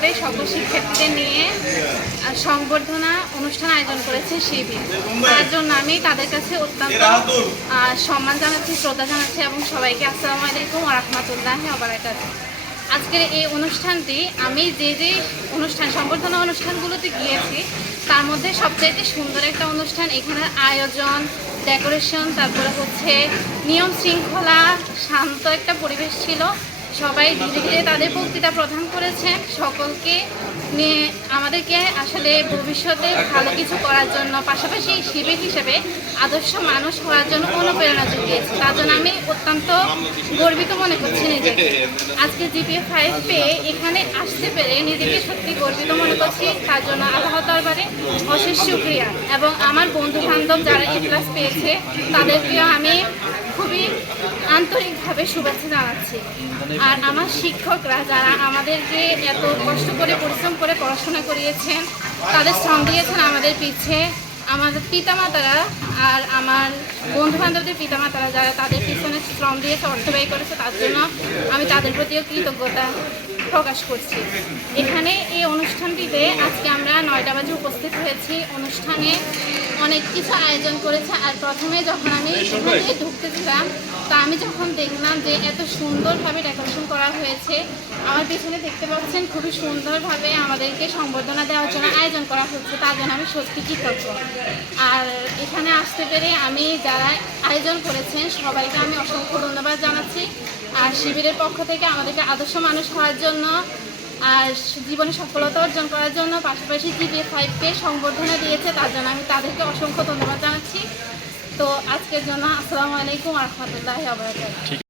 করে সকল শিক্ষার্থীদের নিয়ে সংবর্ধনা অনুষ্ঠান আয়োজন করেছে শিবির। তার জন্য আমি তাদের কাছে অত্যন্ত সম্মান জানাচ্ছি, শ্রদ্ধা জানাচ্ছি এবং সবাইকে আসসালামু আলাইকুম ওয়া রাহমাতুল্লাহি ওয়া বারাকাতুহু। আজকের এই অনুষ্ঠানটি আমি যে সংবর্ধনা অনুষ্ঠানগুলোতে গিয়েছি তার মধ্যে সবচাইতে সুন্দর একটা অনুষ্ঠান। এখানে আয়োজন, ডেকোরেশন, তারপরে হচ্ছে নিয়ম শৃঙ্খলা, শান্ত একটা পরিবেশ ছিল। সবাই ধীরে ধীরে তাদের বক্তৃতা প্রদান করেছেন, সকলকে নিয়ে আমাদেরকে আসলে ভবিষ্যতে ভালো কিছু করার জন্য, পাশাপাশি শিবির হিসেবে আদর্শ মানুষ হওয়ার জন্য অনুপ্রেরণা জুগিয়েছে। তার জন্য আমি অত্যন্ত গর্বিত মনে করছি নিজেকে। আজকে জিপিএ 5 পেয়ে এখানে আসতে পেরে নিজেকে সত্যি গর্বিত মনে করছি। তার জন্য আল্লাহর দরবারে অশেষ শুকরিয়া। এবং আমার বন্ধু বান্ধব যারা A+ পেয়েছে তাদেরকেও আমি খুবই আন্তরিকভাবে শুভেচ্ছা জানাচ্ছি। আর আমার শিক্ষকরা যারা আমাদেরকে এত কষ্ট করে পরিশ্রম করে পড়াশোনা করিয়েছেন, তাদের শ্রম দিয়েছেন আমাদের পিছে, আমাদের পিতামাতারা আর আমার বন্ধু বান্ধবদের পিতামাতারা যারা তাদের পিছনে শ্রম দিয়েছে, অর্থ ব্যয় করেছে, তার জন্য আমি তাদের প্রতিও কৃতজ্ঞতা প্রকাশ করছি। এখানে এই অনুষ্ঠানটিতে আজকে আমরা 9টা বাজে উপস্থিত হয়েছি। অনুষ্ঠানে অনেক কিছু আয়োজন করেছে। আর প্রথমে যখন আমি এখানে ঢুকতেছিলাম, তা আমি যখন দেখলাম যে এত সুন্দরভাবে ডেকোরেশন করা হয়েছে, আমার পিছনে দেখতে পাচ্ছেন খুবই সুন্দরভাবে আমাদেরকে সংবর্ধনা দেওয়ার জন্য আয়োজন করা হচ্ছে, তার জন্য আমি সত্যি কৃতজ্ঞ। আর এখানে আসতে পেরে আমি যারা আয়োজন করেছেন সবাইকে আমি অসংখ্য ধন্যবাদ জানাচ্ছি। আর শিবিরের পক্ষ থেকে আমাদেরকে আদর্শ মানুষ হওয়ার জন্য আর জীবনে সফলতা অর্জন করার জন্য পাশাপাশি জিপিএ 5কে সংবর্ধনা দিয়েছে, তার জন্য আমি তাদেরকে অসংখ্য ধন্যবাদ জানাচ্ছি। তো আজকের জন্য আসসালামু আলাইকুম ওয়া রাহমাতুল্লাহি ওয়া বারাকাতুহু।